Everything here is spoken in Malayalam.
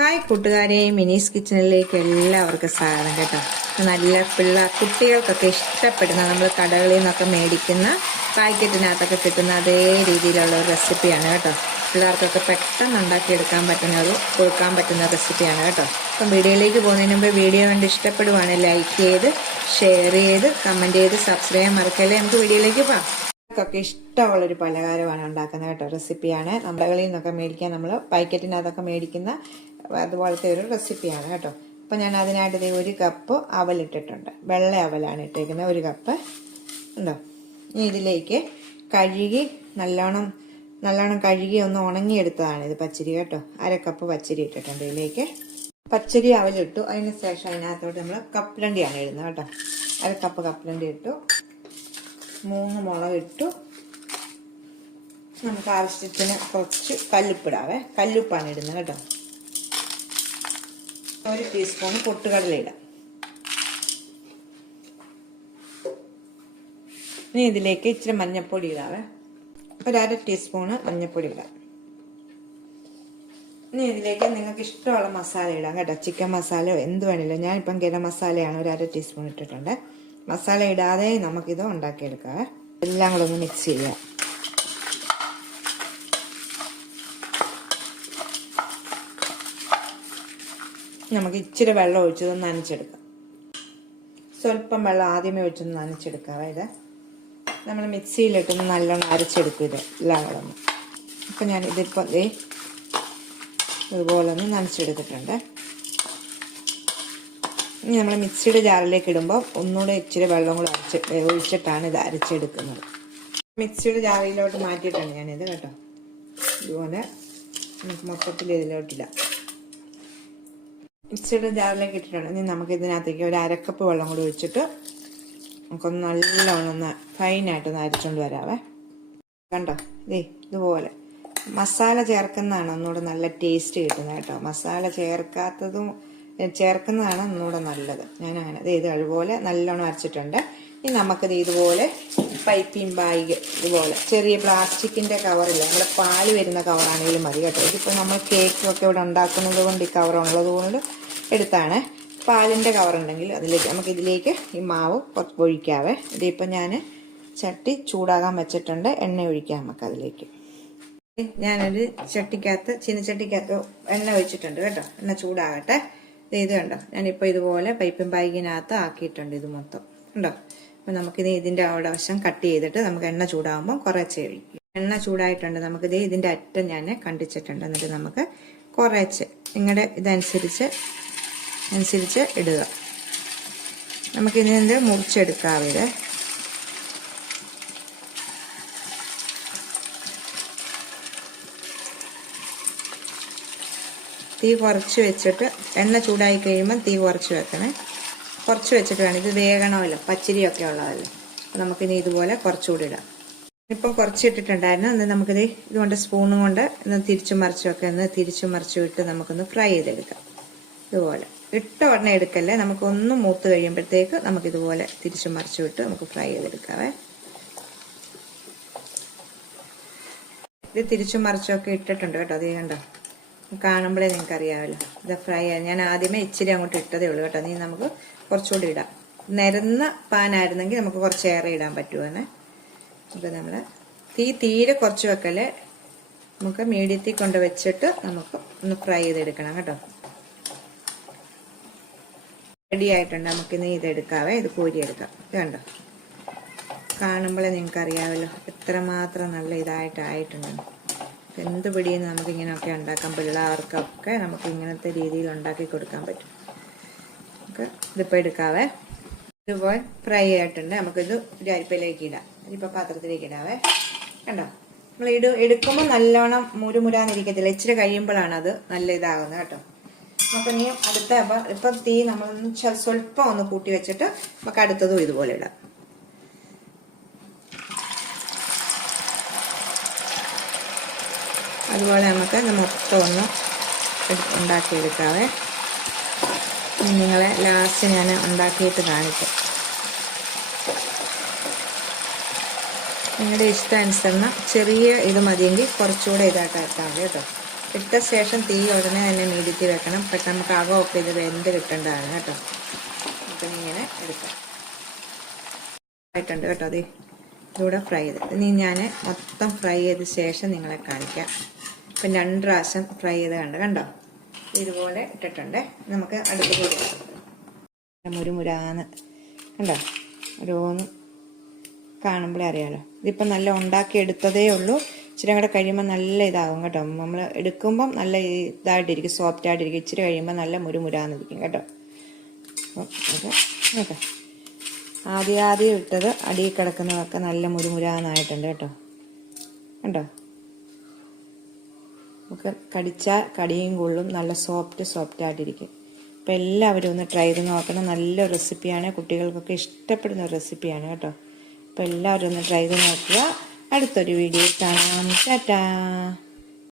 ഹായ് കൂട്ടുകാരെ. മിനീസ് കിച്ചണിലേക്ക് എല്ലാവർക്കും സ്വാഗതം കേട്ടോ. നല്ല പിള്ള കുട്ടികൾക്കൊക്കെ ഇഷ്ടപ്പെടുന്ന നമ്മൾ കടകളിൽ നിന്നൊക്കെ മേടിക്കുന്ന പാക്കറ്റിനകത്തൊക്കെ കിട്ടുന്ന അതേ രീതിയിലുള്ള റെസിപ്പിയാണ് കേട്ടോ. പിള്ളേർക്കൊക്കെ പെട്ടെന്ന് ഉണ്ടാക്കിയെടുക്കാൻ പറ്റുന്ന ഒരു കൊടുക്കാൻ പറ്റുന്ന റെസിപ്പിയാണ് കേട്ടോ. അപ്പം വീഡിയോയിലേക്ക് പോകുന്നതിന് മുമ്പ് വീഡിയോ കണ്ട് ഇഷ്ടപ്പെടുവാണെങ്കിൽ ലൈക്ക് ചെയ്ത് ഷെയർ ചെയ്ത് കമന്റ് ചെയ്ത് സബ്സ്ക്രൈബ് ചെയ്യാൻ മറക്കല്ലേ? നമുക്ക് വീഡിയോയിലേക്ക് പോകാം. ഒക്കെ ഇഷ്ടമുള്ളൊരു പലഹാരമാണ് ഉണ്ടാക്കുന്നത് കേട്ടോ റെസിപ്പിയാണ്. നമ്മുടെ കളിയിൽ നിന്നൊക്കെ മേടിക്കാൻ നമ്മൾ പാക്കറ്റിനകത്തൊക്കെ മേടിക്കുന്ന അതുപോലത്തെ ഒരു റെസിപ്പിയാണ് കേട്ടോ. അപ്പം ഞാൻ അതിനായിട്ട് ഇതേ ഒരു കപ്പ് അവലിട്ടിട്ടുണ്ട്. വെള്ള അവലാണ് ഇട്ടേക്കുന്നത് ഒരു കപ്പ് ഉണ്ടോ? ഇനി ഇതിലേക്ക് കഴുകി നല്ലോണം നല്ലോണം കഴുകി ഒന്ന് ഉണങ്ങിയെടുത്തതാണ് ഇത് പച്ചരി കേട്ടോ. അര കപ്പ് പച്ചരി ഇട്ടിട്ടുണ്ട് ഇതിലേക്ക്. പച്ചരി അവലിട്ടു. അതിന് ശേഷം അതിനകത്തോട്ട് നമ്മൾ കപ്പലണ്ടിയാണ് ഇടുന്നത് കേട്ടോ. അര കപ്പ് കപ്പലണ്ടി ഇട്ടു. മൂന്ന് മുളക് ഇട്ടു. നമുക്ക് ആവശ്യത്തിന് കുറച്ച് കല്ലുപ്പിടാവേ. കല്ലുപ്പാണ് ഇടുന്നത് കേട്ടോ. ഒരു ടീസ്പൂൺ പൊട്ടുകടല ഇടാം ഇനി ഇതിലേക്ക് ഇച്ചിരി മഞ്ഞൾപ്പൊടി ഇടാവേ. ഒരര ടീസ്പൂണ് മഞ്ഞൾപ്പൊടി ഇടാം. ഇനി ഇതിലേക്ക് നിങ്ങൾക്ക് ഇഷ്ടമുള്ള മസാല ഇടാം കേട്ടോ. ചിക്കൻ മസാലയോ എന്ത് വേണമല്ലോ ഞാനിപ്പം ഗരം മസാലയാണ് ഒരു അര ടീസ്പൂൺ ഇട്ടിട്ടുണ്ട്. മസാല ഇടാതെ നമുക്കിത് ഉണ്ടാക്കിയെടുക്കാം. എല്ലാം കൂടെ ഒന്ന് മിക്സ് ചെയ്യാം. നമുക്ക് ഇച്ചിരി വെള്ളം ഒഴിച്ചത് നനച്ചെടുക്കാം. സ്വല്പം വെള്ളം ആദ്യമേ ഒഴിച്ചൊന്ന് നനച്ചെടുക്കാം. അതായത് നമ്മൾ മിക്സിയിലിട്ടൊന്ന് നല്ലോണം അരച്ചെടുക്കും ഇത് എല്ലാ വെള്ളം അപ്പം ഞാൻ ഇതിപ്പോൾ ഇതുപോലെ ഒന്ന് നനച്ചെടുത്തിട്ടുണ്ട്. ഇനി നമ്മൾ മിക്സിയുടെ ജാറിലേക്ക് ഇടുമ്പോൾ ഒന്നുകൂടെ ഇച്ചിരി വെള്ളം കൂടെ അരച്ച് ഒഴിച്ചിട്ടാണ് ഇത് അരച്ചെടുക്കുന്നത്. മിക്സിയുടെ ജാറിലോട്ട് മാറ്റിയിട്ടാണ് ഞാനിത് കേട്ടോ. ഇതുപോലെ നമുക്ക് മൊത്തത്തിൽ ഇതിലോട്ടിടാം. മിക്സിയുടെ ജാറിലേക്ക് ഇട്ടിട്ടുണ്ട് ഇനി നമുക്ക് ഇതിനകത്തേക്ക് ഒരു അരക്കപ്പ് വെള്ളം കൂടി ഒഴിച്ചിട്ട് നമുക്കൊന്ന് നല്ലോണം ഒന്ന് ഫൈനായിട്ട് ഒന്ന് അരച്ചുകൊണ്ട് വരാവേ. കണ്ടോ? ഇതേ ഇതുപോലെ. മസാല ചേർക്കുന്നതാണ് ഒന്നുകൂടെ നല്ല ടേസ്റ്റ് കിട്ടുന്നത് കേട്ടോ. മസാല ചേർക്കാത്തതും ചേർക്കുന്നതാണ് ഒന്നുകൂടെ നല്ലത്. ഞാൻ അങ്ങനെ ഇത് അതുപോലെ നല്ലോണം അരച്ചിട്ടുണ്ട്. ഇനി നമുക്കിത് ഇതുപോലെ പൈപ്പിംഗ് ബാഗ് ഇതുപോലെ ചെറിയ പ്ലാസ്റ്റിക്കിന്റെ കവറില്ല നമ്മുടെ പാൽ വരുന്ന കവറാണെങ്കിലും മതി കേട്ടോ. ഇതിപ്പോൾ നമ്മൾ കേക്കൊക്കെ ഇവിടെ ഉണ്ടാക്കുന്നത് കൊണ്ട് ഈ കവറുള്ളത് കൊണ്ട് എടുത്താണ്. പാലിന്റെ കവറുണ്ടെങ്കിൽ അതിലേക്ക് നമുക്ക് ഇതിലേക്ക് ഈ മാവ് ഒഴിക്കാവേ. ഇതിപ്പോൾ ഞാൻ ചട്ടി ചൂടാകാൻ വെച്ചിട്ടുണ്ട്. എണ്ണ ഒഴിക്കാം നമുക്ക് അതിലേക്ക്. ഞാനൊരു ചട്ടിക്കകത്ത് ചീനച്ചട്ടിക്കകത്ത് എണ്ണ ഒഴിച്ചിട്ടുണ്ട് കേട്ടോ. എണ്ണ ചൂടാകട്ടെ. ഇത് കണ്ടോ? ഞാനിപ്പോൾ ഇതുപോലെ പൈപ്പും ബാഗിനകത്ത് ആക്കിയിട്ടുണ്ട് ഇത് മൊത്തം. ഉണ്ടോ അപ്പം നമുക്കിത് ഇതിന്റെ അവിടെ വശം കട്ട് ചെയ്തിട്ട് നമുക്ക് എണ്ണ ചൂടാകുമ്പോൾ കുറച്ച് ഒഴിക്കും എണ്ണ ചൂടായിട്ടുണ്ട്. നമുക്കിത് ഇതിന്റെ അറ്റം ഞാൻ കണ്ടിച്ചിട്ടുണ്ട്. എന്നിട്ട് നമുക്ക് കുറച്ച് നിങ്ങളുടെ ഇതനുസരിച്ച് അനുസരിച്ച് ഇടുക. നമുക്കിതിനെ മുറിച്ചെടുക്കാവിത് തീ കുറച്ച് വെച്ചിട്ട് എണ്ണ ചൂടായി കഴിയുമ്പോൾ തീ കുറച്ച് വെക്കണേ. കുറച്ച് വെച്ചിട്ട് വേണം ഇത് വേകണമല്ലോ. പച്ചരിയൊക്കെ ഉള്ളതല്ലേ. അപ്പം നമുക്കിനി ഇതുപോലെ കുറച്ചുകൂടി ഇടാം. ഇപ്പം കുറച്ച് ഇട്ടിട്ടുണ്ടായിരുന്നു. എന്നാൽ നമുക്കിത് ഇതുകൊണ്ട് സ്പൂണും കൊണ്ട് ഒന്ന് തിരിച്ചു മറിച്ചൊക്കെ ഒന്ന് തിരിച്ചു മറിച്ചു ഇട്ട് നമുക്കൊന്ന് ഫ്രൈ ചെയ്തെടുക്കാം. ഇതുപോലെ. ഇട്ട ഉടനെ എടുക്കല്ലേ? നമുക്കൊന്ന് മൂത്ത് കഴിയുമ്പോഴത്തേക്ക് നമുക്കിതുപോലെ തിരിച്ചു മറിച്ചു വിട്ട് നമുക്ക് ഫ്രൈ ചെയ്തെടുക്കാവേ. ഇത് തിരിച്ചു മറിച്ചൊക്കെ ഇട്ടിട്ടുണ്ട് കേട്ടോ. അത് കണ്ടോ? കാണുമ്പോഴേ നിങ്ങൾക്ക് അറിയാമല്ലോ ഇത് ഫ്രൈ ആയി ഞാൻ ആദ്യമേ ഇച്ചിരി അങ്ങോട്ട് ഇട്ടതേ ഉള്ളൂ കേട്ടോ. നീ നമുക്ക് കുറച്ചുകൂടി ഇടാം. നിരന്ന പാനായിരുന്നെങ്കിൽ നമുക്ക് കുറച്ച് ഏറെ ഇടാൻ പറ്റുമെന്ന് അപ്പം നമ്മൾ തീ തീരെ കുറച്ച് വെക്കൽ നമുക്ക് മീഡിയത്തിൽ കൊണ്ട് വെച്ചിട്ട് നമുക്ക് ഒന്ന് ഫ്രൈ ചെയ്തെടുക്കണം കേട്ടോ. റെഡി ആയിട്ടുണ്ട്. നമുക്ക് ഇനി ഇതെടുക്കാവേ. ഇത് കോരിയെടുക്കാം. ഇത് കണ്ടോ? കാണുമ്പോഴേ നിങ്ങൾക്ക് അറിയാമല്ലോ എത്രമാത്രം നല്ല ഇതായിട്ടായിട്ടുണ്ട് എന്ത് പിടിയും നമുക്ക് ഇങ്ങനെയൊക്കെ ഉണ്ടാക്കാം പിള്ളേർക്കൊക്കെ നമുക്ക് ഇങ്ങനത്തെ രീതിയിൽ ഉണ്ടാക്കി കൊടുക്കാൻ പറ്റും. നമുക്ക് ഇതിപ്പോൾ എടുക്കാവേ. ഇതുപോലെ ഫ്രൈ ആയിട്ടുണ്ട്. നമുക്കിത് ഒരു അരിപ്പയിലേക്ക് ഇടാം. അരിപ്പ പാത്രത്തിലേക്ക് ഇടാവേ. കണ്ടോ? നമ്മൾ ഇട എടുക്കുമ്പോൾ നല്ലോണം മുരുമുരാന്നിരിക്കത്തില്ല. ഇച്ചിരി കഴിയുമ്പോഴാണ് അത് നല്ല ഇതാകുന്നത് കേട്ടോ. നമുക്ക് ഇനി അടുത്ത അപ്പം ഇപ്പം തീ നമ്മളൊന്ന് സ്വല്പം ഒന്ന് കൂട്ടി വെച്ചിട്ട് നമുക്ക് അടുത്തതും ഇതുപോലെ ഇടാം. അതുപോലെ നമുക്ക് ഇത് മൊത്തം ഒന്ന് ഉണ്ടാക്കിയെടുക്കാവേ. നിങ്ങളെ ലാസ്റ്റ് ഞാൻ ഉണ്ടാക്കിയിട്ട് കാണിക്കാം. നിങ്ങളുടെ ഇഷ്ടാനുസരണം ചെറിയ ഇത് മതിയെങ്കിൽ കുറച്ചുകൂടെ ഇതായിട്ട് ആക്കാം കേട്ടോ. ഇട്ട ശേഷം തീ ഉടനെ തന്നെ മീഡിയത്തിൽ വെക്കണം. പെട്ടെന്ന് നമുക്ക് അകമൊക്കെ ഇത് വെന്ത് കിട്ടേണ്ടതാണ് കേട്ടോ. അപ്പം ഇങ്ങനെ എടുക്കാം. ആയിട്ടുണ്ട് കേട്ടോ അതെ ഇതൂടെ ഫ്രൈ ചെയ്ത്. ഇനി ഞാൻ മൊത്തം ഫ്രൈ ചെയ്ത ശേഷം നിങ്ങളെ കാണിക്കാം. ഇപ്പം രണ്ട് പ്രാവശ്യം ഫ്രൈ ചെയ്ത് കണ്ട് കണ്ടോ? ഇതുപോലെ ഇട്ടിട്ടുണ്ട്. നമുക്ക് അടുത്ത് കൂടി മുരുമുരാന്ന് കണ്ടോ? ഓരോന്ന് കാണുമ്പോഴേ അറിയാലോ. ഇതിപ്പം നല്ല ഉണ്ടാക്കി എടുത്തതേ ഉള്ളൂ. ഇച്ചിരി കൂടെ കഴിയുമ്പോൾ നല്ല ഇതാകും കേട്ടോ. നമ്മൾ എടുക്കുമ്പം നല്ല ഇതായിട്ടിരിക്കും സോഫ്റ്റ് ആയിട്ടിരിക്കും. ഇച്ചിരി കഴിയുമ്പോൾ നല്ല മുരുമുരാന്നിരിക്കും കേട്ടോ. അപ്പം കേട്ടോ ആദ്യം ആദ്യം ഇട്ടത് അടിയിൽ കിടക്കുന്നതൊക്കെ നല്ല മുരുമുരാന്നായിട്ടുണ്ട് കേട്ടോ. കണ്ടോ? നമുക്ക് കടിച്ചാൽ കടിയും കൊള്ളും നല്ല സോഫ്റ്റ് സോഫ്റ്റ് ആയിട്ടിരിക്കും. അപ്പം എല്ലാവരും ഒന്ന് ട്രൈ ചെയ്ത് നോക്കണം. നല്ല റെസിപ്പിയാണ് കുട്ടികൾക്കൊക്കെ ഇഷ്ടപ്പെടുന്ന റെസിപ്പിയാണ് കേട്ടോ. അപ്പം എല്ലാവരും ഒന്ന് ട്രൈ ചെയ്ത് നോക്കുക. അടുത്തൊരു വീഡിയോ കാണാം. ടാറ്റാ.